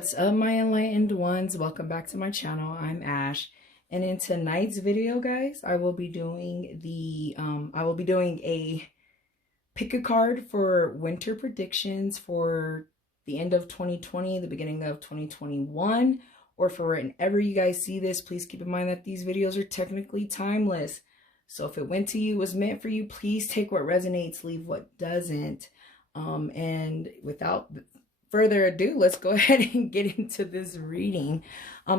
What's up, my enlightened ones? Welcome back to my channel. I'm Ash, and in tonight's video, guys, I will be doing a pick a card for winter predictions for the end of 2020, the beginning of 2021, or for whenever you guys see this. Please keep in mind that these videos are technically timeless. So if it went to you, it was meant for you, please take what resonates, leave what doesn't. And without further ado, let's go ahead and get into this reading.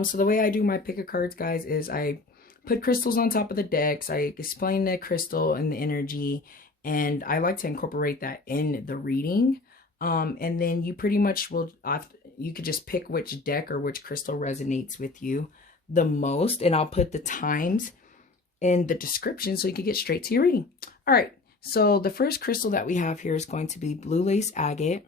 So the way I do my pick of cards, guys, is I put crystals on top of the decks. I explain the crystal and the energy, and I like to incorporate that in the reading. And then you pretty much will, you could just pick which deck or which crystal resonates with you the most, and I'll put the times in the description so you can get straight to your reading. All right, so the first crystal that we have here is going to be blue lace agate,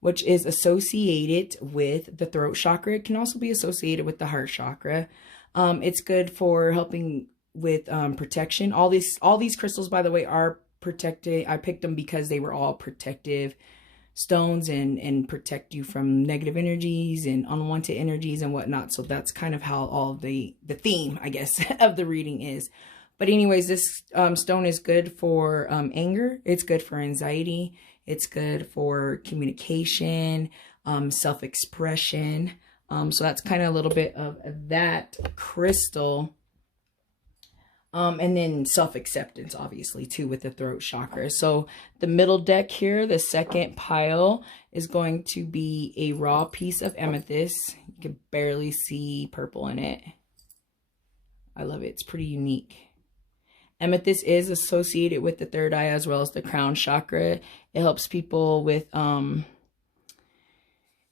which is associated with the throat chakra. It can also be associated with the heart chakra. It's good for helping with protection. All these crystals, by the way, are protected. I picked them because they were all protective stones and protect you from negative energies and unwanted energies and whatnot. So that's kind of how all the theme, I guess, of the reading is. But anyways, this stone is good for anger. It's good for anxiety. It's good for communication, self-expression. So that's kind of a little bit of that crystal. And then self-acceptance, obviously, too, with the throat chakra. So the middle deck here, the second pile, is going to be a raw piece of amethyst. You can barely see purple in it. I love it. It's pretty unique. Amethyst is associated with the third eye as well as the crown chakra. It helps people with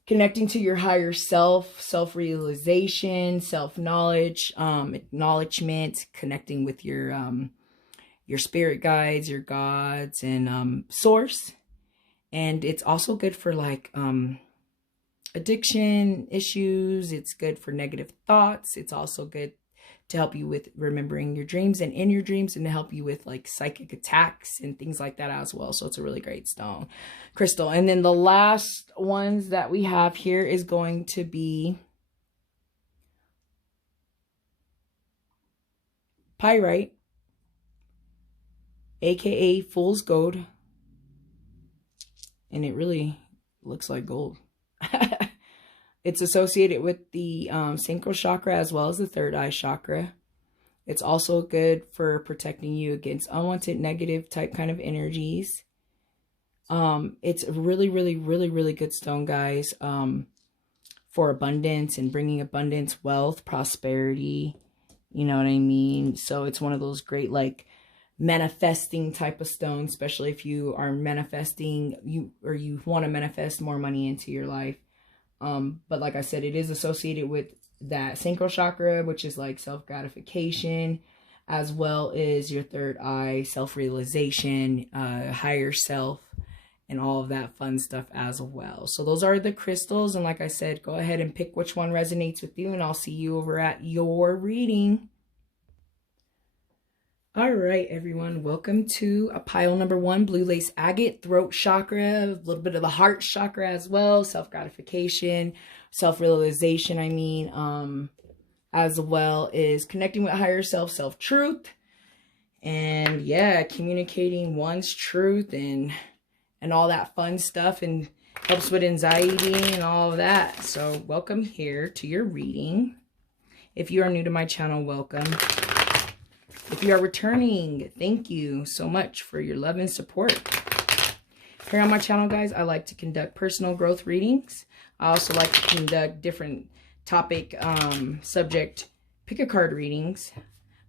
connecting to your higher self, self-realization, self-knowledge, acknowledgement, connecting with your spirit guides, your gods, and source. And it's also good for like addiction issues. It's good for negative thoughts. It's also good to help you with remembering your dreams and in your dreams, and to help you with like psychic attacks and things like that as well. So it's a really great stone crystal. And then the last ones that we have here is going to be Pyrite, aka fool's gold, and it really looks like gold. It's associated with the sacral chakra as well as the third eye chakra. It's also good for protecting you against unwanted negative type kind of energies. It's a really, really, really, really good stone, guys, for abundance and bringing abundance, wealth, prosperity. You know what I mean? So it's one of those great, like, manifesting type of stones, especially if you are manifesting, you want to manifest more money into your life. But like I said, it is associated with that sacral chakra, which is like self-gratification, as well as your third eye, self-realization, higher self, and all of that fun stuff as well. So those are the crystals. And like I said, go ahead and pick which one resonates with you, and I'll see you over at your reading. All right, everyone, welcome to pile number 1, blue lace agate, throat chakra, a little bit of the heart chakra as well, self-gratification, self-realization, as well as connecting with higher self, self-truth, and yeah, communicating one's truth and all that fun stuff, and helps with anxiety and all of that. So welcome here to your reading. If you are new to my channel, welcome. If you are returning, thank you so much for your love and support. Here on my channel, guys, I like to conduct personal growth readings. I also like to conduct different topic, subject, pick-a-card readings.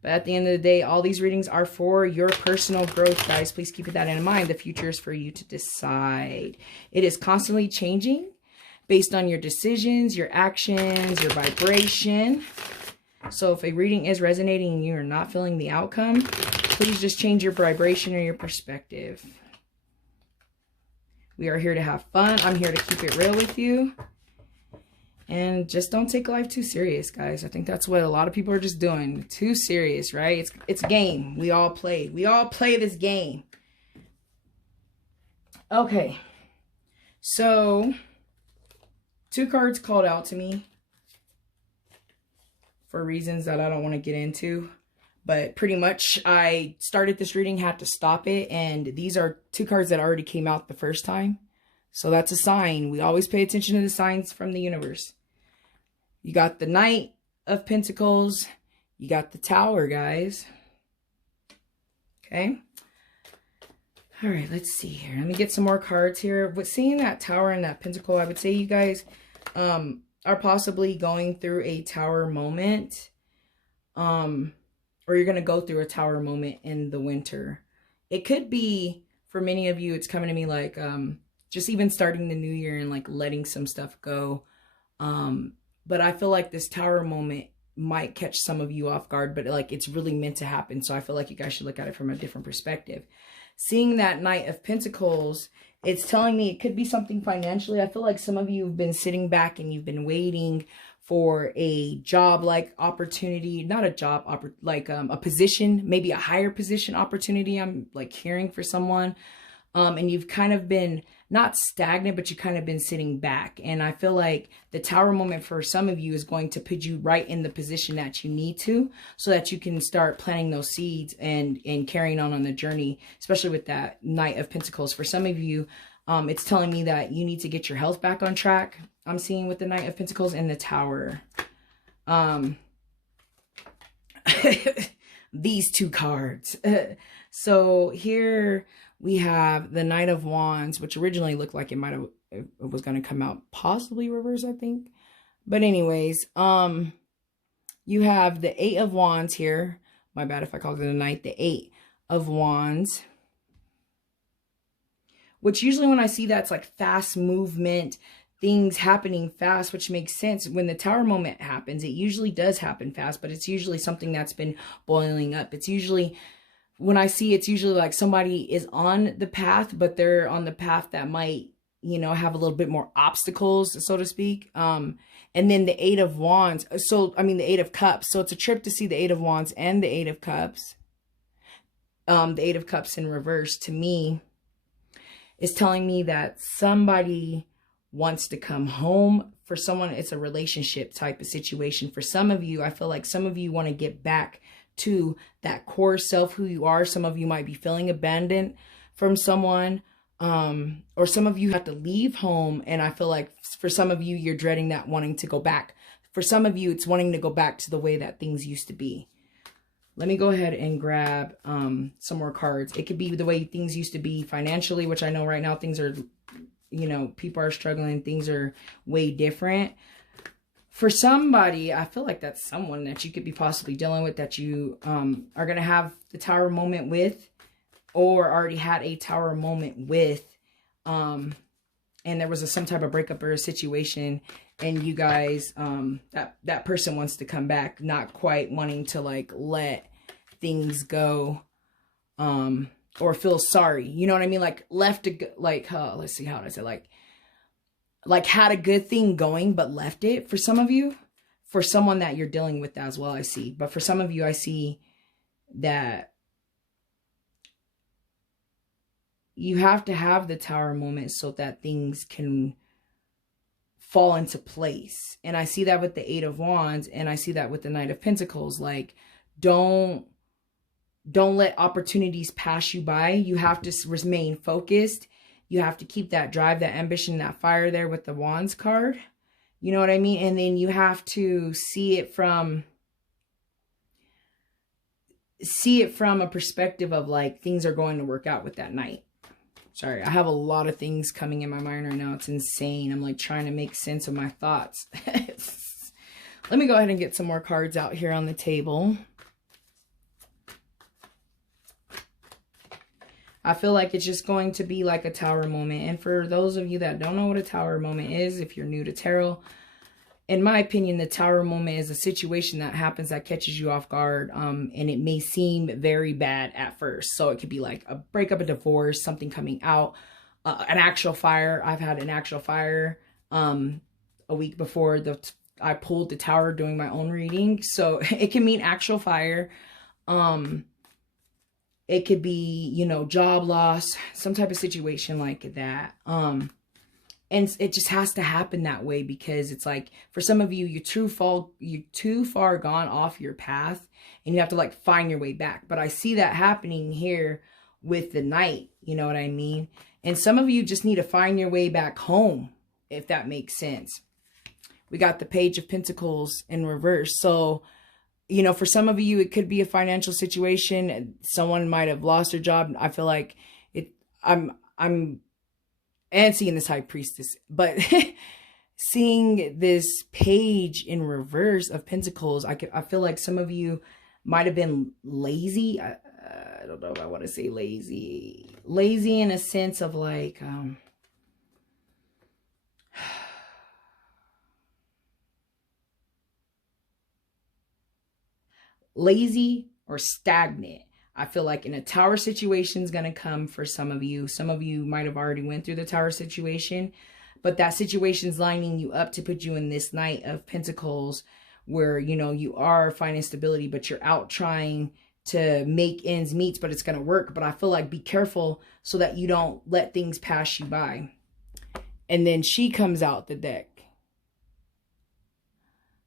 But at the end of the day, all these readings are for your personal growth, guys. Please keep that in mind. The future is for you to decide. It is constantly changing based on your decisions, your actions, your vibration. So if a reading is resonating and you are not feeling the outcome, please just change your vibration or your perspective. We are here to have fun. I'm here to keep it real with you. And just don't take life too serious, guys. I think that's what a lot of people are just doing. Too serious, right? It's a game. We all play. We all play this game. Okay. So Two cards called out to me for reasons that I don't want to get into. But pretty much I started this reading, had to stop it. And these are two cards that already came out the first time. So that's a sign. We always pay attention to the signs from the universe. You got the Knight of Pentacles. You got the Tower, guys. Okay. All right, let's see here. Let me get some more cards here. But seeing that Tower and that Pentacle, I would say you guys are possibly going through a Tower moment. Or you're going to go through a Tower moment in the winter. It could be, for many of you, it's coming to me like just even starting the new year and like letting some stuff go. But I feel like this Tower moment might catch some of you off guard, but like it's really meant to happen. So I feel like you guys should look at it from a different perspective. Seeing that Knight of Pentacles, it's telling me it could be something financially. I feel like some of you have been sitting back and you've been waiting for a job-like opportunity, not a job, like a position, maybe a higher position opportunity. I'm like hearing for someone. And you've kind of been not stagnant, but you kind of been sitting back. And I feel like the Tower moment for some of you is going to put you right in the position that you need to, so that you can start planting those seeds and carrying on the journey, especially with that Knight of Pentacles. For some of you, it's telling me that you need to get your health back on track. I'm seeing with the Knight of Pentacles and the Tower. These two cards. So here we have the Knight of Wands, which originally looked like it was going to come out possibly reverse, I think. But anyways, you have the Eight of Wands here. My bad if I called it a Knight. The Eight of Wands. Which usually when I see that, it's like fast movement, things happening fast, which makes sense. When the Tower moment happens, it usually does happen fast, but it's usually something that's been boiling up. It's usually, when I see, it's usually like somebody is on the path, but they're on the path that might, you know, have a little bit more obstacles, so to speak. And then the Eight of Wands. So, I mean, the Eight of Cups. So it's a trip to see the Eight of Wands and the Eight of Cups. The Eight of Cups in reverse, to me, is telling me that somebody wants to come home. For someone, it's a relationship type of situation. For some of you, I feel like some of you want to get back to that core self, who you are. Some of you might be feeling abandoned from someone, or some of you have to leave home. And I feel like for some of you, you're dreading that, wanting to go back. For some of you, it's wanting to go back to the way that things used to be. Let me go ahead and grab some more cards. It could be the way things used to be financially, which I know right now things are, you know, people are struggling. Things are way different. For somebody, I feel like that's someone that you could be possibly dealing with, that you are going to have the Tower moment with, or already had a Tower moment with. And there was some type of breakup or a situation, and you guys, that person wants to come back, not quite wanting to like let things go, or feel sorry. You know what I mean? Like left let's see, how did I say, like had a good thing going, but left it. For some of you, for someone that you're dealing with as well, I see. But for some of you, I see that you have to have the Tower moment so that things can fall into place. And I see that with the Eight of Wands, and I see that with the Knight of Pentacles. Like, don't let opportunities pass you by. You have to remain focused. You have to keep that drive, that ambition, that fire there with the Wands card. You know what I mean? And then you have to see it from a perspective of like, things are going to work out with that Knight. Sorry, I have a lot of things coming in my mind right now. It's insane. I'm like trying to make sense of my thoughts. Let me go ahead and get some more cards out here on the table. I feel like it's just going to be like a Tower moment. And for those of you that don't know what a Tower moment is, if you're new to tarot, in my opinion, the Tower moment is a situation that happens that catches you off guard. And it may seem very bad at first. So it could be like a breakup, a divorce, something coming out, an actual fire. I've had an actual fire a week before I pulled the Tower doing my own reading. So it can mean actual fire. It could be, you know, job loss, some type of situation like that. And it just has to happen that way, because it's like, for some of you, you're too far gone off your path, and you have to like find your way back. But I see that happening here with the Knight, you know what I mean? And some of you just need to find your way back home, if that makes sense. We got the Page of Pentacles in reverse. So, you know, for some of you, it could be a financial situation. Someone might have lost their job. I feel like I'm and seeing this High Priestess, but seeing this Page in reverse of Pentacles, I feel like some of you might have been lazy. I don't know if I want to say lazy in a sense of like, lazy or stagnant. I feel like in a Tower situation is going to come for some of you. Some of you might have already went through the Tower situation, but that situation's lining you up to put you in this Knight of Pentacles, where, you know, you are finding stability, but you're out trying to make ends meet, but it's going to work. But I feel like be careful so that you don't let things pass you by. And then she comes out the deck,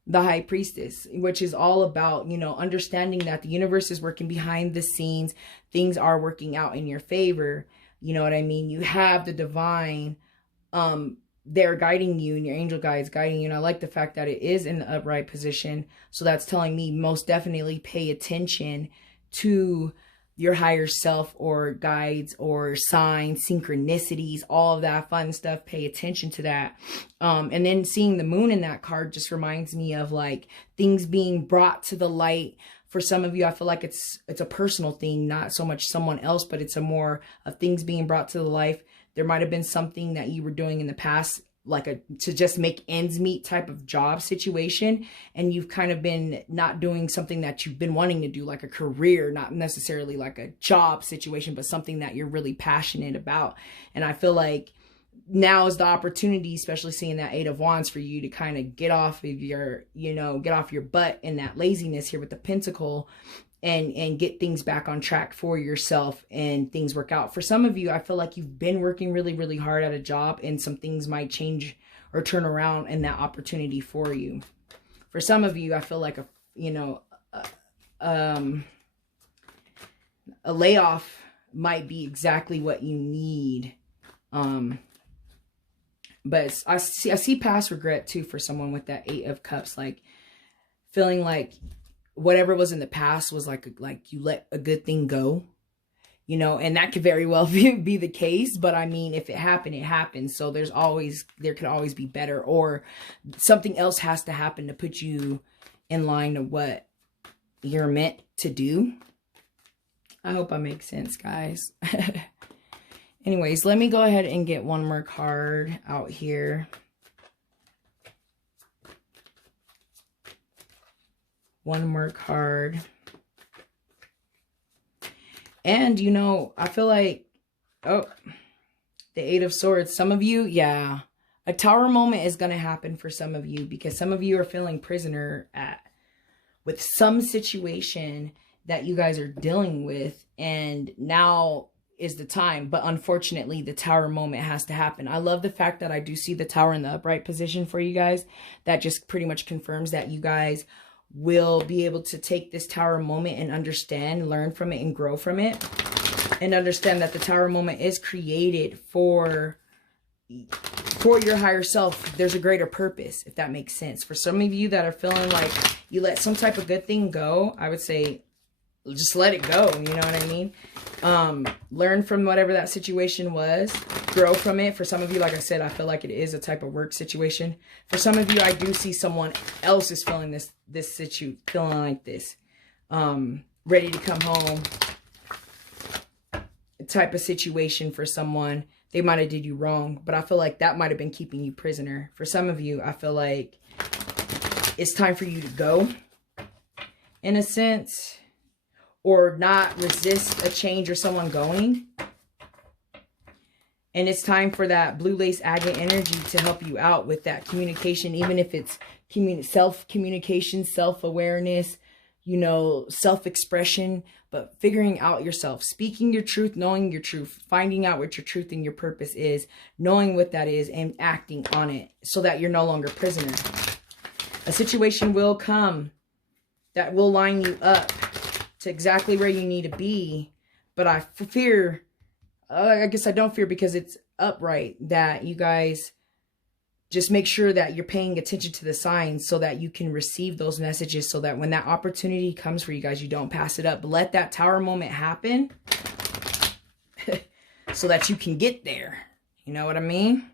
the High Priestess, which is all about, you know, understanding that the universe is working behind the scenes. Things are working out in your favor. You know what I mean? You have the divine, they're guiding you, and your angel guides guiding you. And I like the fact that it is in the upright position. So that's telling me most definitely pay attention to your higher self, or guides, or signs, synchronicities, all of that fun stuff. Pay attention to that. And then seeing the moon in that card just reminds me of like things being brought to the light. For some of you, I feel like it's a personal thing, not so much someone else, but it's a more of things being brought to the life. There might have been something that you were doing in the past, like to just make ends meet type of job situation, and you've kind of been not doing something that you've been wanting to do, like a career, not necessarily like a job situation, but something that you're really passionate about. And I feel like now is the opportunity, especially seeing that Eight of Wands, for you to kind of get off of your, you know, get off your butt in that laziness here with the Pentacle, and get things back on track for yourself, and things work out. For some of you, I feel like you've been working really, really hard at a job, and some things might change or turn around in that opportunity for you. For some of you, I feel like a layoff might be exactly what you need. But I see past regret too for someone with that Eight of Cups, like feeling like whatever was in the past was like you let a good thing go, you know, and that could very well be the case. But I mean, if it happened, it happened. So there could always be better, or something else has to happen to put you in line to what you're meant to do. I hope I make sense, guys. Anyways, let me go ahead and get one more card out here. One more card. And, you know, I feel like, oh, the Eight of Swords. Some of you, yeah, a Tower moment is going to happen for some of you, because some of you are feeling prisoner with some situation that you guys are dealing with. And now is the time. But unfortunately, the Tower moment has to happen. I love the fact that I do see the Tower in the upright position for you guys. That just pretty much confirms that you guys will be able to take this Tower moment and understand, learn from it, and grow from it. And understand that the Tower moment is created for your higher self. There's a greater purpose, if that makes sense. For some of you that are feeling like you let some type of good thing go, I would say just let it go. You know what I mean? Learn from whatever that situation was. Grow from it. For some of you, like I said, I feel like it is a type of work situation. For some of you, I do see someone else is feeling feeling like this. Ready to come home. Type of situation for someone. They might have did you wrong, but I feel like that might have been keeping you prisoner. For some of you, I feel like it's time for you to go, in a sense, or not resist a change or someone going. And it's time for that blue lace agate energy to help you out with that communication, even if it's self-communication, self-awareness, you know, self-expression. but figuring out yourself, speaking your truth, knowing your truth, finding out what your truth and your purpose is, knowing what that is, and acting on it so that you're no longer a prisoner. A situation will come that will line you up to exactly where you need to be. But I fear, I guess I don't fear because it's upright, that you guys just make sure that you're paying attention to the signs so that you can receive those messages, so that when that opportunity comes for you guys, you don't pass it up. Let that tower moment happen so that you can get there. You know what I mean?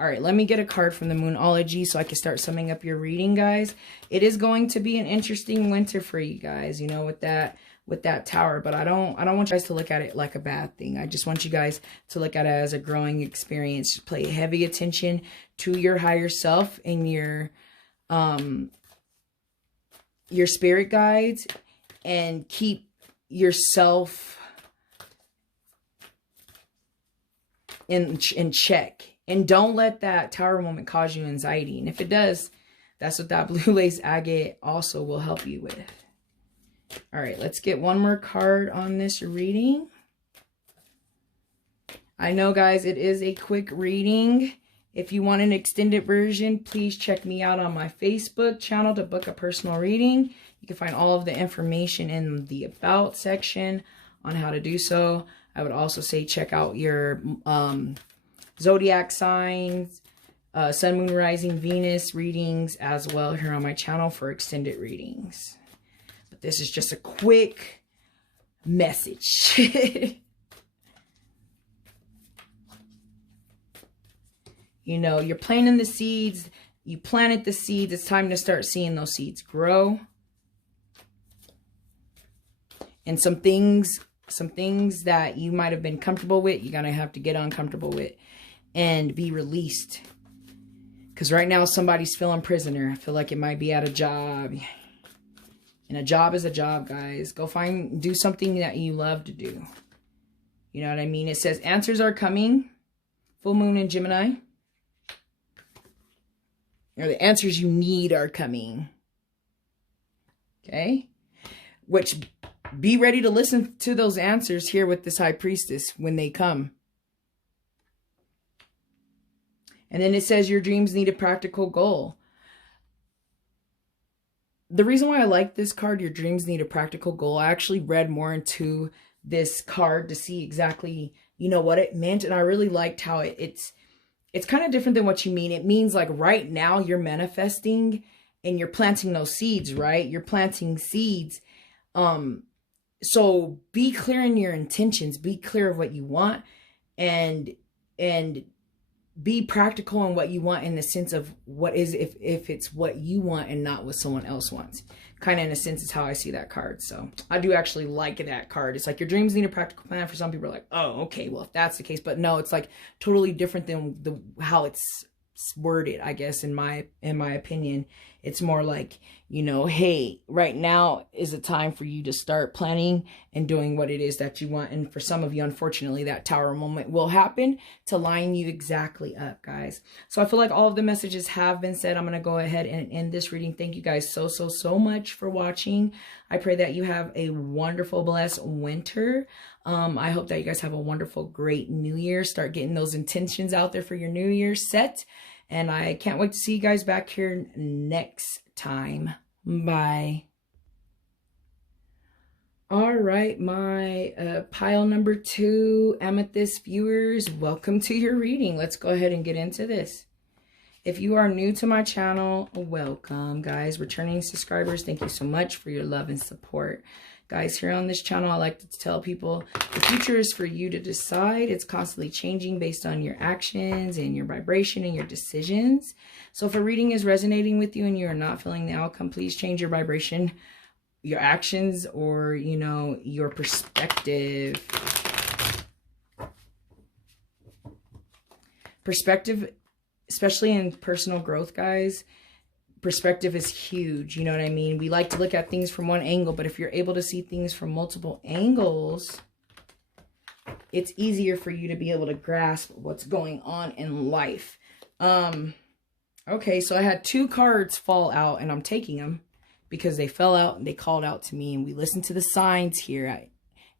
All right, let me get a card from the Moonology so I can start summing up your reading, guys. It is going to be an interesting winter for you guys, you know, with that tower, but I don't want you guys to look at it like a bad thing. I just want you guys to look at it as a growing experience. Pay heavy attention to your higher self and your spirit guides, and keep yourself in check. And don't let that tower moment cause you anxiety. And if it does, that's what that blue lace agate also will help you with. All right, let's get one more card on this reading. I know, guys, it is a quick reading. If you want an extended version, please check me out on my Facebook channel to book a personal reading. You can find all of the information in the About section on how to do so. I would also say check out your zodiac signs, Sun, Moon, Rising, Venus readings as well here on my channel for extended readings. But this is just a quick message. You know, you're planting the seeds. You planted the seeds. It's time to start seeing those seeds grow. And some things that you might have been comfortable with, you're going to have to get uncomfortable with and be released. Because right now somebody's feeling prisoner. I feel like it might be at a job. And a job is a job, guys. Go do something that you love to do. You know what I mean? It says answers are coming. Full moon in Gemini. Or the answers you need are coming. Okay? Which, be ready to listen to those answers here with this High Priestess when they come. And then it says your dreams need a practical goal. The reason why I like this card, your dreams need a practical goal, I actually read more into this card to see exactly, you know, what it meant. And I really liked how it's kind of different than what you mean. It means like right now you're manifesting and you're planting those seeds, right? You're planting seeds. So be clear in your intentions, be clear of what you want, and be practical in what you want, in the sense of what is, if it's what you want and not what someone else wants. Kind of in a sense is how I see that card. So I do actually like that card. It's like your dreams need a practical plan. For some people are like, oh, okay, well, if that's the case. But no, it's like totally different than how it's worded, I guess, in my opinion. It's more like, you know, hey, right now is a time for you to start planning and doing what it is that you want. And for some of you, unfortunately, that tower moment will happen to line you exactly up, guys. So I feel like all of the messages have been said. I'm going to go ahead and end this reading. Thank you guys so much for watching. I pray that you have a wonderful, blessed winter. I hope that you guys have a wonderful, great New Year. Start getting those intentions out there for your New Year set. And I can't wait to see you guys back here next time. Bye. All right, my pile number 2 Amethyst viewers, welcome to your reading. Let's go ahead and get into this. If you are new to my channel, welcome, guys. Returning subscribers, thank you so much for your love and support. Guys, here on this channel, I like to tell people the future is for you to decide. It's constantly changing based on your actions and your vibration and your decisions. So if a reading is resonating with you and you are not feeling the outcome, please change your vibration, your actions, or, you know, your perspective. Perspective, especially in personal growth, guys, perspective is huge. You know what I mean? We like to look at things from one angle, but if you're able to see things from multiple angles, it's easier for you to be able to grasp what's going on in life. Okay, so I had 2 cards fall out, and I'm taking them because they fell out and they called out to me, and we listened to the signs here,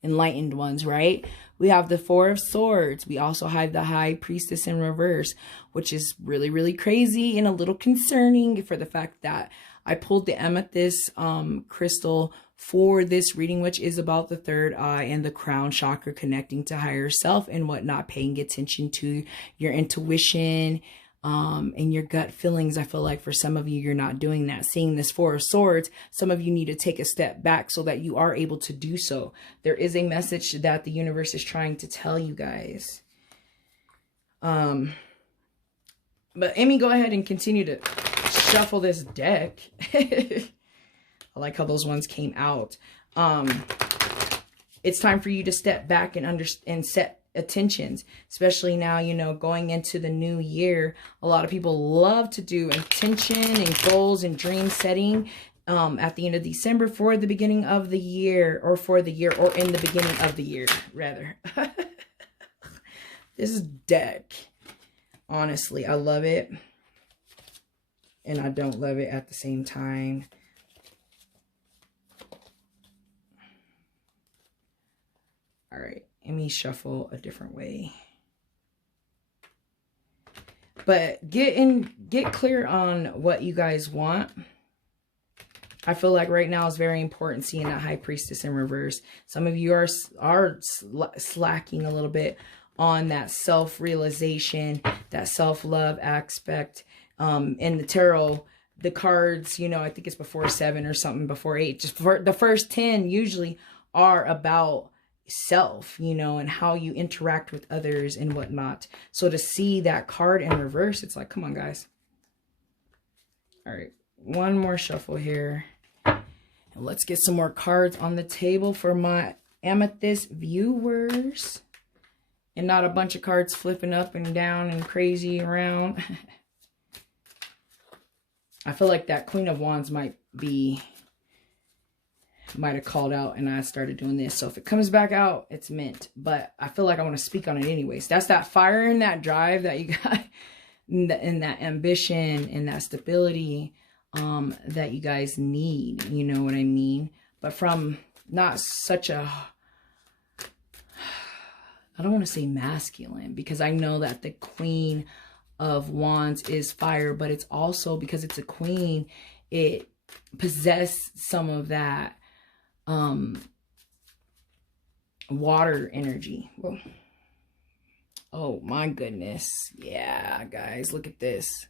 enlightened ones, right? We have the Four of Swords. We also have the High Priestess in reverse, which is really, really crazy and a little concerning for the fact that I pulled the Amethyst crystal for this reading, which is about the third eye and the crown chakra, connecting to higher self and whatnot, paying attention to your intuition and your gut feelings. I feel like for some of you, you're not doing that. Seeing this Four of Swords, some of you need to take a step back so that you are able to do so. There is a message that the universe is trying to tell you guys. But Amy, go ahead and continue to shuffle this deck. I like how those ones came out. It's time for you to step back and set attentions, especially now, you know, going into the new year. A lot of people love to do intention and goals and dream setting at the end of December for the beginning of the year, or for the year, or in the beginning of the year, rather. This deck, honestly, I love it. And I don't love it at the same time. All right, let me shuffle a different way. But get clear on what you guys want. I feel like right now is very important, seeing that High Priestess in reverse. Some of you are slacking a little bit on that self-realization, that self-love aspect. In the tarot, the cards, you know, I think it's before 7 or something, before 8. Just for the first 10 usually are about self, you know, and how you interact with others and whatnot. So to see that card in reverse, it's like, come on, guys. All right, one more shuffle here. And let's get some more cards on the table for my Amethyst viewers. And not a bunch of cards flipping up and down and crazy around. I feel like that Queen of Wands might have called out and I started doing this. So if it comes back out, it's meant. But I feel like I want to speak on it anyways. That's that fire and that drive that you got, and that ambition and that stability that you guys need. You know what I mean? But from not such a, I don't want to say masculine, because I know that the Queen of Wands is fire, but it's also, because it's a queen, it possesses some of that water energy. Whoa. Oh my goodness. Yeah, guys, look at this.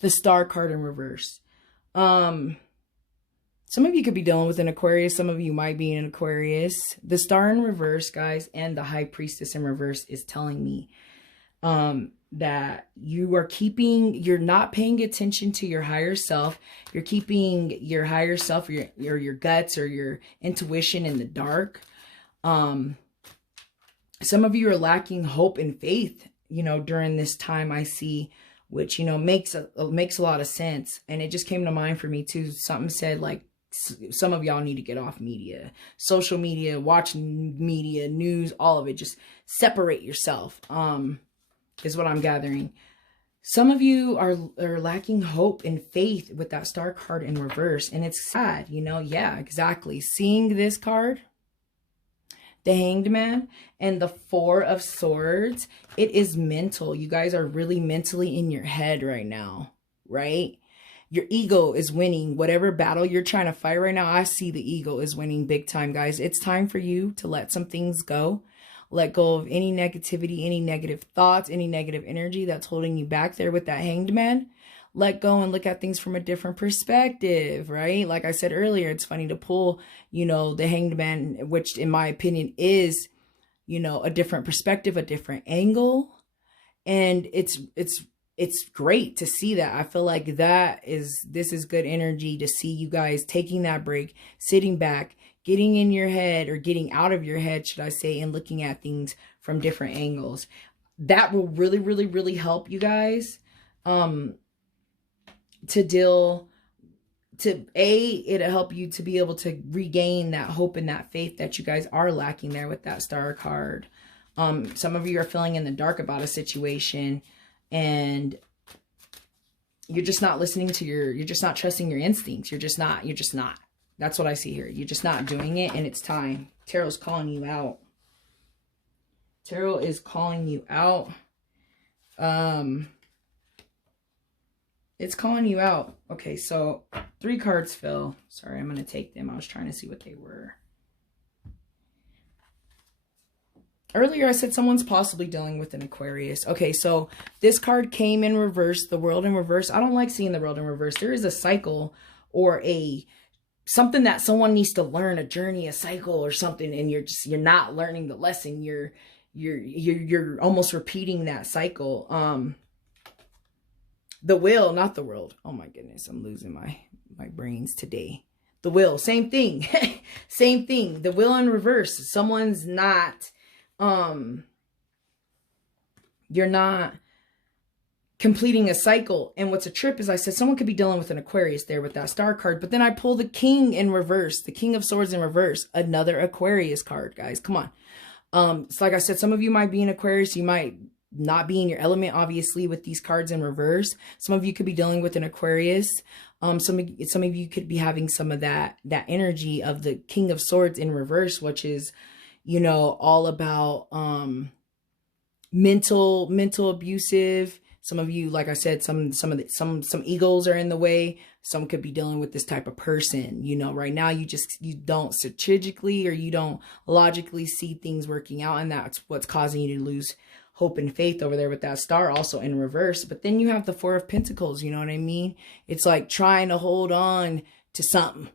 The Star card in reverse. Some of you could be dealing with an Aquarius. Some of you might be an Aquarius. The Star in reverse, guys, and the High Priestess in reverse is telling me that you're not paying attention to your higher self. You're keeping your higher self, or your guts or your intuition in the dark. Some of you are lacking hope and faith, you know, during this time, I see, which, you know, makes a lot of sense. And it just came to mind for me too. Something said like, some of y'all need to get off media, social media, watch media, news, all of it. Just separate yourself. Is what I'm gathering. Some of you are lacking hope and faith with that Star card in reverse. And it's sad, you know? Yeah, exactly. Seeing this card, the Hanged Man, and the Four of Swords, it is mental. You guys are really mentally in your head right now, right? Your ego is winning. Whatever battle you're trying to fight right now, I see the ego is winning big time, guys. It's time for you to let some things go. Let go of any negativity, any negative thoughts, any negative energy that's holding you back there with that Hanged Man. Let go and look at things from a different perspective, right? Like I said earlier, it's funny to pull, you know, the Hanged Man, which in my opinion is, you know, a different perspective, a different angle. And it's great to see that. I feel like this is good energy to see you guys taking that break, sitting back, getting in your head, or getting out of your head, should I say, and looking at things from different angles. That will really, really, really help you guys it'll help you to be able to regain that hope and that faith that you guys are lacking there with that Star card. Some of you are feeling in the dark about a situation, and you're just not listening to you're just not trusting your instincts. You're just not. That's what I see here. You're just not doing it, and it's time. Tarot's calling you out. Tarot is calling you out. It's calling you out. Okay, so 3 cards fell. Sorry, I'm going to take them. I was trying to see what they were. Earlier, I said someone's possibly dealing with an Aquarius. Okay, so this card came in reverse, the world in reverse. I don't like seeing the world in reverse. There is a cycle or something that someone needs to learn, a journey, a cycle or something, and you're not learning the lesson. You're almost repeating that cycle. The will, not the world. Oh my goodness, I'm losing my brains today. The will, same thing. Same thing. The will in reverse. Someone's not, you're not completing a cycle. And what's a trip is I said someone could be dealing with an Aquarius there with that star card, but then I pull the king in reverse, the king of swords in reverse, another Aquarius card, guys. Come on. It's like I said, some of you might be in Aquarius. You might not be in your element, obviously, with these cards in reverse. Some of you could be dealing with an Aquarius. Some of you could be having some of that energy of the king of swords in reverse, which is, you know, all about mental abusive. Some of you, like I said, some egos are in the way. Some could be dealing with this type of person. You know, right now you don't strategically or you don't logically see things working out, and that's what's causing you to lose hope and faith over there with that star also in reverse. But then you have the 4 of Pentacles, you know what I mean? It's like trying to hold on to something.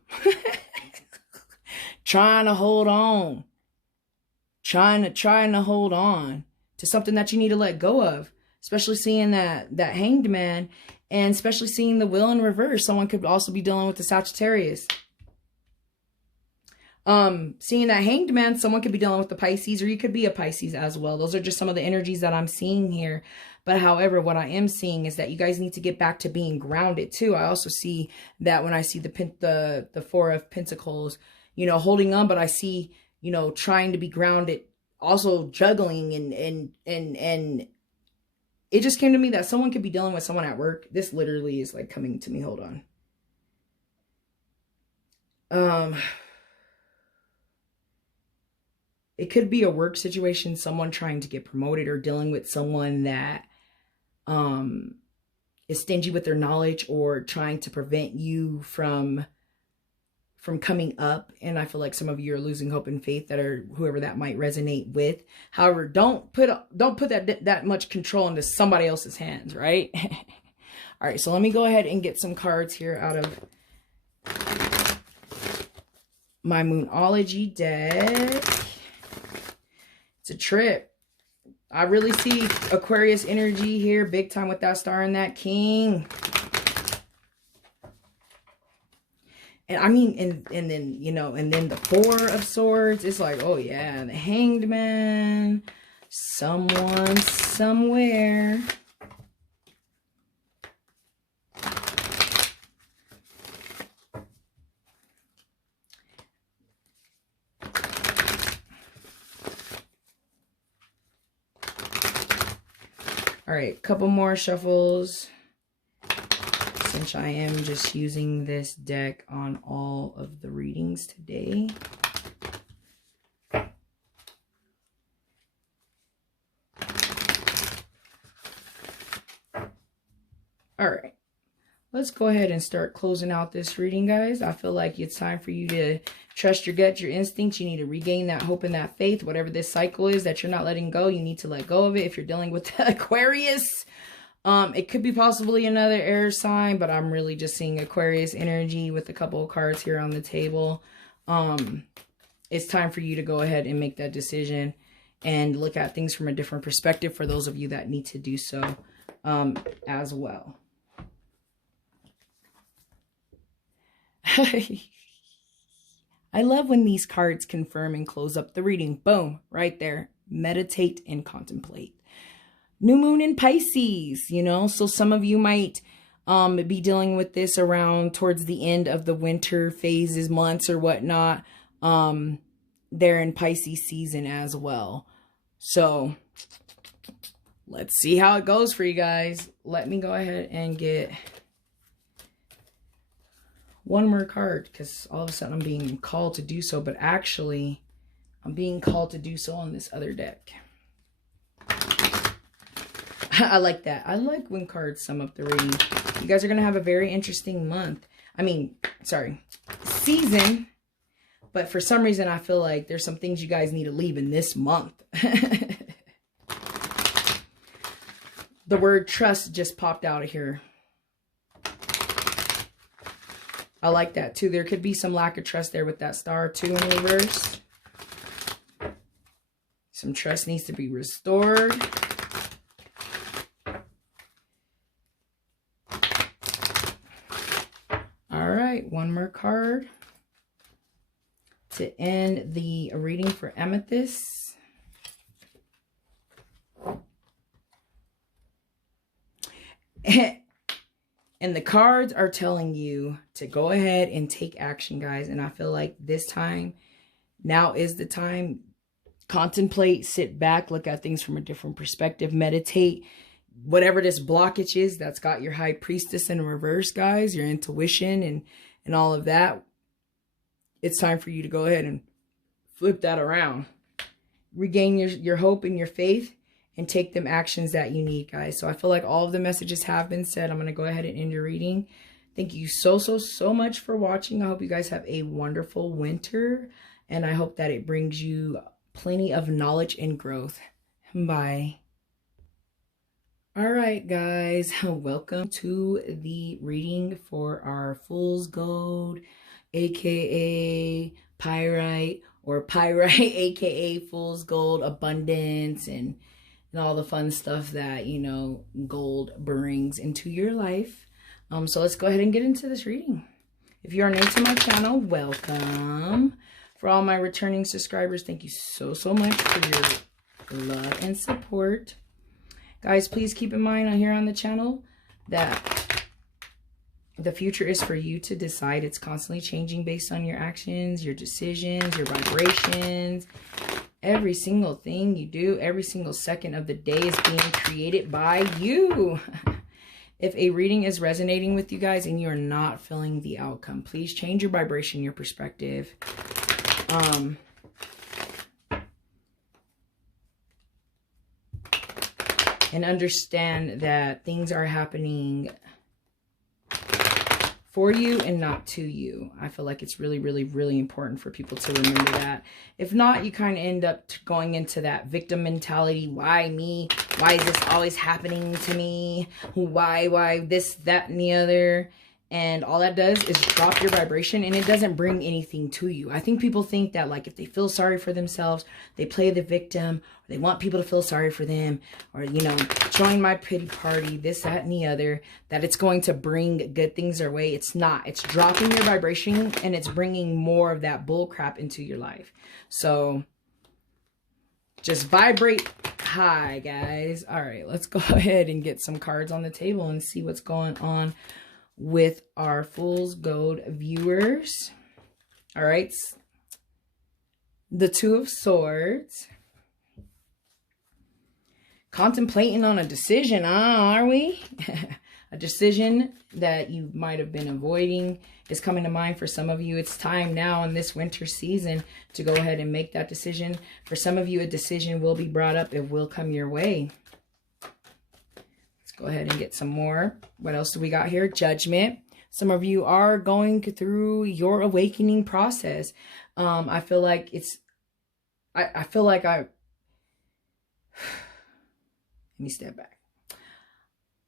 Trying to hold on. Trying to hold on to something that you need to let go of. Especially seeing that Hanged Man, and especially seeing the will in reverse. Someone could also be dealing with the Sagittarius. Seeing that Hanged Man, someone could be dealing with the Pisces, or you could be a Pisces as well. Those are just some of the energies that I'm seeing here. But however, what I am seeing is that you guys need to get back to being grounded too. I also see that when I see the 4 of Pentacles, you know, holding on, but I see, you know, trying to be grounded, also juggling and it just came to me that someone could be dealing with someone at work. This literally is like coming to me. Hold on. It could be a work situation, someone trying to get promoted, or dealing with someone that is stingy with their knowledge or trying to prevent you from coming up. And I feel like some of you are losing hope and faith, that are whoever that might resonate with. However, don't put that much control into somebody else's hands, right? All right, so let me go ahead and get some cards here out of my Moonology deck. It's a trip. I really see Aquarius energy here, big time, with that star and that king. And I mean, and then, you know, and then the 4 of Swords. It's like, oh yeah, the Hanged Man. Someone, somewhere. All right, couple more shuffles. Since I am just using this deck on all of the readings today. All right, let's go ahead and start closing out this reading, guys. I feel like it's time for you to trust your gut, your instincts. You need to regain that hope and that faith. Whatever this cycle is that you're not letting go, you need to let go of it. If you're dealing with Aquarius, it could be possibly another air sign, but I'm really just seeing Aquarius energy with a couple of cards here on the table. It's time for you to go ahead and make that decision and look at things from a different perspective, for those of you that need to do so as well. I love when these cards confirm and close up the reading. Boom, right there. Meditate and contemplate. New moon in Pisces, you know, so some of you might be dealing with this around towards the end of the winter phases, months or whatnot. They're in Pisces season as well. So let's see how it goes for you guys. Let me go ahead and get one more card, because all of a sudden I'm being called to do so, but actually I'm being called to do so on this other deck. I like that. I like when cards sum up the reading. You guys are going to have a very interesting month. I mean, sorry, season. But for some reason, I feel like there's some things you guys need to leave in this month. The word trust just popped out of here. I like that too. There could be some lack of trust there with that star too in reverse. Some trust needs to be restored. All right, one more card to end the reading for Amethyst. And the cards are telling you to go ahead and take action, guys. And I feel like this time, now is the time. Contemplate, sit back, look at things from a different perspective, meditate. Whatever this blockage is that's got your high priestess in reverse, guys, your intuition and all of that. It's time for you to go ahead and flip that around. Regain your hope and your faith and take them actions that you need, guys. So I feel like all of the messages have been said. I'm going to go ahead and end your reading. Thank you so much for watching. I hope you guys have a wonderful winter. And I hope that it brings you plenty of knowledge and growth. Bye. All right, guys. Welcome to the reading for our Fool's Gold, aka Pyrite, or Pyrite, aka Fool's Gold, abundance, and all the fun stuff that, you know, gold brings into your life. So let's go ahead and get into this reading. If you are new to my channel, welcome. For all my returning subscribers, thank you so much for your love and support. Guys, please keep in mind here on the channel that the future is for you to decide. It's constantly changing based on your actions, your decisions, your vibrations. Every single thing you do, every single second of the day is being created by you. If a reading is resonating with you guys and you're not feeling the outcome, please change your vibration, your perspective. And understand that things are happening for you and not to you. I feel like it's really important for people to remember that. If not, you kind of end up going into that victim mentality. Why me? Why is this always happening to me? Why this, that, and the other? And all that does is drop your vibration, and it doesn't bring anything to you. I think people think that, like, if they feel sorry for themselves, they play the victim, or they want people to feel sorry for them, or, you know, join my pity party, this, that, and the other, that it's going to bring good things their way. It's not. It's dropping your vibration, and it's bringing more of that bull crap into your life. So just vibrate high, guys. All right, let's go ahead and get some cards on the table and see what's going on with our Fool's Gold viewers. All right, the Two of Swords. Contemplating on a decision, are we? A decision that you might have been avoiding is coming to mind for some of you. It's time now in this winter season to go ahead and make that decision. For some of you, a decision will be brought up. It will come your way. Go ahead and get some more. What else do we got here? Judgment. Some of you are going through your awakening process. I feel like it's, I feel like let me step back.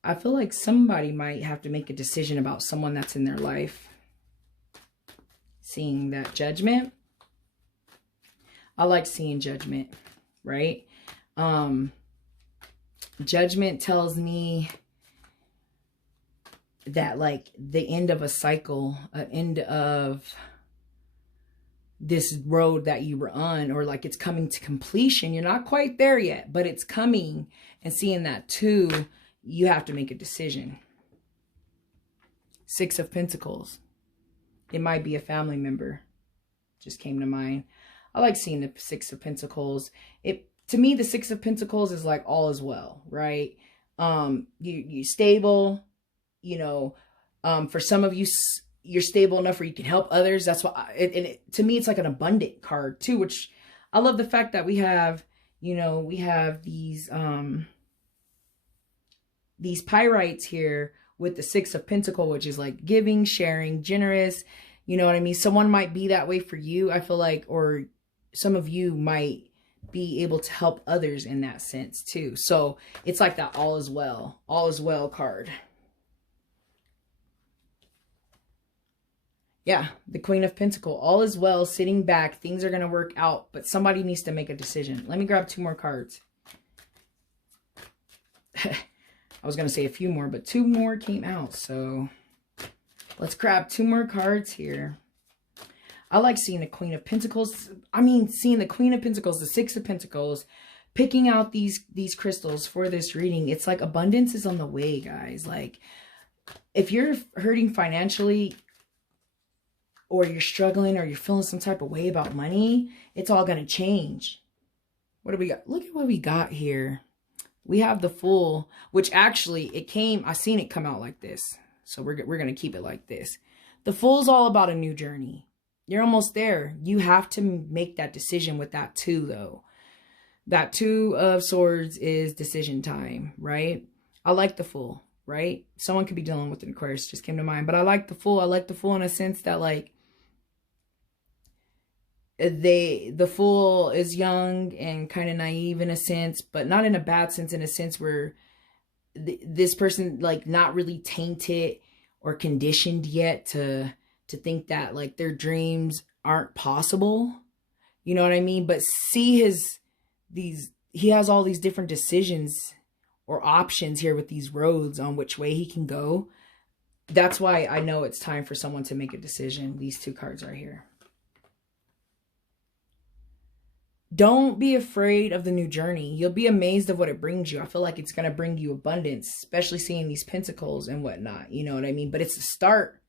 I feel like somebody might have to make a decision about someone that's in their life. Seeing that Judgment. I like seeing Judgment, right? Judgment tells me that, like, the end of a cycle, an end of this road that you were on, or like it's coming to completion. You're not quite there yet, but it's coming. And seeing that too, you have to make a decision. Six of Pentacles. It might be a family member. Just came to mind. I like seeing the Six of Pentacles. To me, the Six of Pentacles is like all is well, right? You stable, you know. For some of you, you're stable enough where you can help others. That's why to me, it's like an abundant card too, which I love the fact that we have, you know, we have these pyrites here with the 6 of Pentacles, which is like giving, sharing, generous. You know what I mean? Someone might be that way for you, I feel like, or some of you might be able to help others in that sense too. So it's like that all is well card. Yeah, the Queen of Pentacles, all is well, sitting back, things are going to work out, but somebody needs to make a decision. Let me grab 2 more cards. I was going to say a few more, but 2 more came out, so let's grab 2 more cards here. I like seeing the Queen of Pentacles. I mean, seeing the Queen of Pentacles, the 6 of Pentacles, picking out these crystals for this reading. It's like abundance is on the way, guys. Like, if you're hurting financially, or you're struggling, or you're feeling some type of way about money, it's all going to change. What do we got? Look at what we got here. We have the Fool, which actually, I seen it come out like this. So we're going to keep it like this. The Fool's all about a new journey. You're almost there. You have to make that decision with that 2, though. That 2 of Swords is decision time, right? I like the Fool, right? Someone could be dealing with an Aquarius, just came to mind. But I like the Fool. I like the Fool in a sense that, like, the Fool is young and kind of naive in a sense, but not in a bad sense, in a sense where this person, like, not really tainted or conditioned yet to think that, like, their dreams aren't possible. You know what I mean? But see he has all these different decisions or options here with these roads on which way he can go. That's why I know it's time for someone to make a decision. These 2 cards right here. Don't be afraid of the new journey. You'll be amazed of what it brings you. I feel like it's going to bring you abundance, especially seeing these pentacles and whatnot. You know what I mean? But it's the start.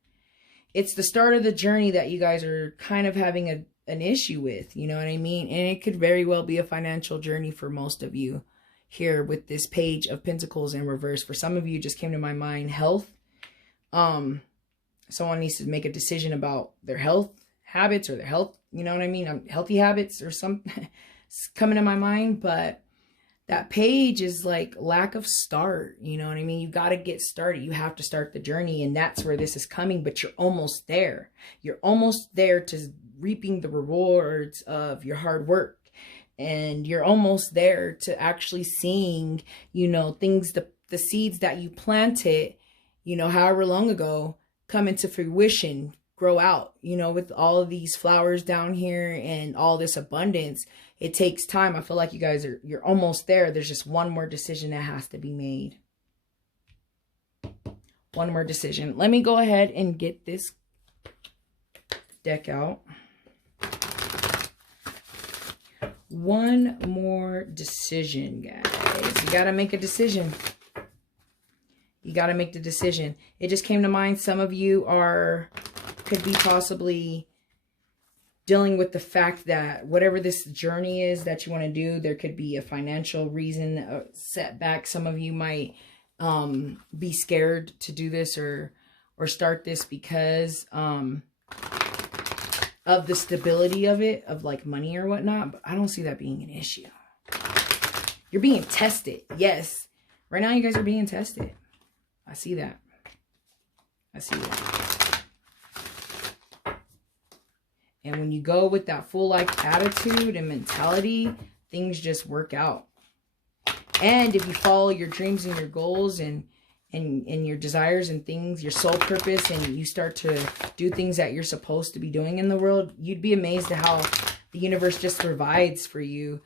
It's the start of the journey that you guys are kind of having an issue with. You know what I mean? And it could very well be a financial journey for most of you here with this Page of Pentacles in reverse. For some of you, just came to my mind, health. Someone needs to make a decision about their health habits or their health, you know what I mean? Healthy habits or something coming to my mind. But that Page is like lack of start. You know what I mean? You got to get started. You have to start the journey. And that's where this is coming. But you're almost there. You're almost there to reaping the rewards of your hard work. And you're almost there to actually seeing, you know, things, the seeds that you planted, you know, however long ago, come into fruition, grow out, you know, with all of these flowers down here and all this abundance. It takes time. I feel like you guys you're almost there. There's just one more decision that has to be made. One more decision. Let me go ahead and get this deck out. One more decision, guys. You got to make a decision. You got to make the decision. It just came to mind. Some of you could be possibly dealing with the fact that whatever this journey is that you want to do, there could be a financial reason, a setback. Some of you might be scared to do this or start this because of the stability of it, of like money or whatnot. But I don't see that being an issue. You're being tested. Yes. Right now you guys are being tested. I see that. I see that. And when you go with that full-like attitude and mentality, things just work out. And if you follow your dreams and your goals and your desires and things, your soul purpose, and you start to do things that you're supposed to be doing in the world, you'd be amazed at how the universe just provides for you.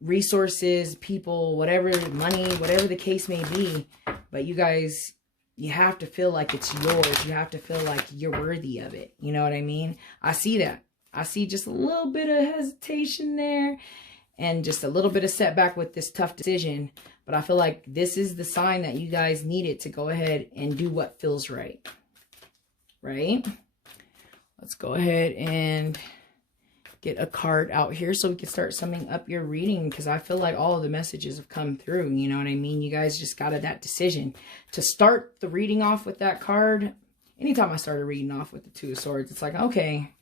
Resources, people, whatever, money, whatever the case may be. But you guys, you have to feel like it's yours. You have to feel like you're worthy of it. You know what I mean? I see that. I see just a little bit of hesitation there and just a little bit of setback with this tough decision. But I feel like this is the sign that you guys needed to go ahead and do what feels right. Right? Let's go ahead and get a card out here so we can start summing up your reading, because I feel like all of the messages have come through. You know what I mean? You guys just got that decision to start the reading off with that card anytime I started reading off with the Two of Swords, it's like, okay,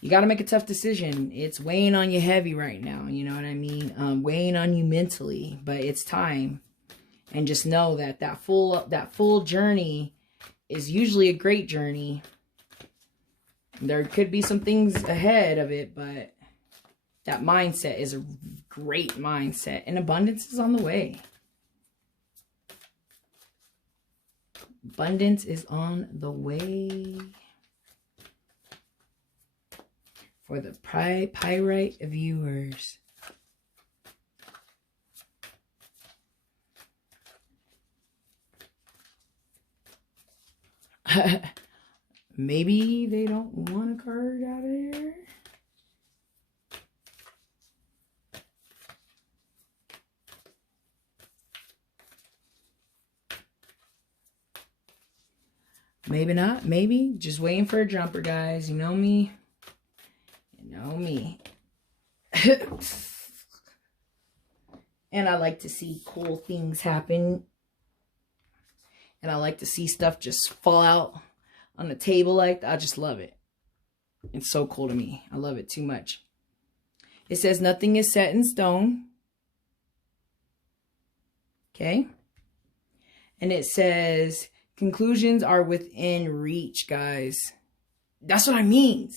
you got to make a tough decision. It's weighing on you heavy right now. You know what I mean? Weighing on you mentally, but it's time. And just know that that full journey is usually a great journey. There could be some things ahead of it, but that mindset is a great mindset. And abundance is on the way. Abundance is on the way. For the Pyrite viewers. Maybe they don't want a card out of here. Maybe not. Maybe just waiting for a jumper, guys. You know me. You know me. And I like to see cool things happen. And I like to see stuff just fall out on the table like that. I just love it. It's so cool to me. I love it too much. It says nothing is set in stone. Okay. And it says conclusions are within reach, guys. That's what I mean.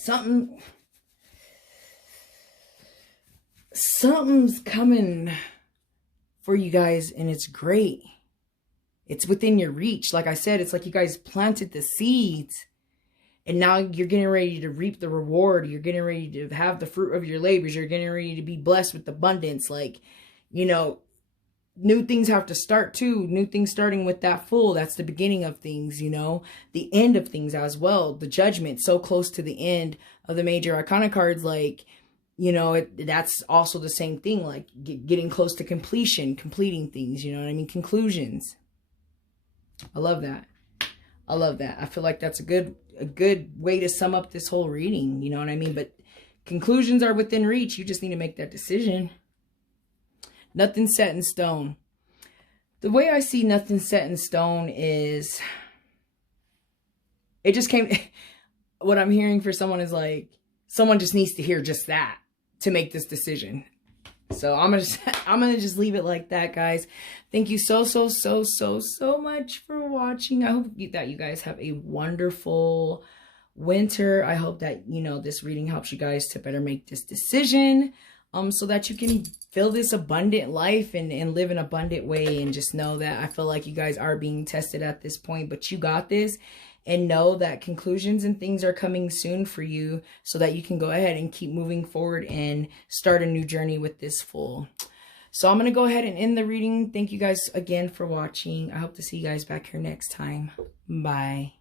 Something's coming for you guys, and it's great. It's within your reach. Like I said, it's like you guys planted the seeds, and now you're getting ready to reap the reward. You're getting ready to have the fruit of your labors. You're getting ready to be blessed with abundance. Like, you know, new things have to start too. New things starting with that Fool. That's the beginning of things, you know. The end of things as well. The Judgment, so close to the end of the major arcana cards. Like, you know, that's also the same thing. Like getting close to completion, completing things, you know what I mean? Conclusions. I love that. I love that. I feel like that's a good way to sum up this whole reading, you know what I mean? But conclusions are within reach. You just need to make that decision. Nothing set in stone. The way I see nothing set in stone is, it just came, what I'm hearing for someone is like, someone just needs to hear just that to make this decision. So I'm gonna just leave it like that, guys. Thank you so much for watching. I hope that you guys have a wonderful winter. I hope that, you know, this reading helps you guys to better make this decision, so that you can feel this abundant life and live an abundant way. And just know that I feel like you guys are being tested at this point, but you got this. And know that conclusions and things are coming soon for you, so that you can go ahead and keep moving forward and start a new journey with this Fool. So I'm going to go ahead and end the reading. Thank you guys again for watching. I hope to see you guys back here next time. Bye.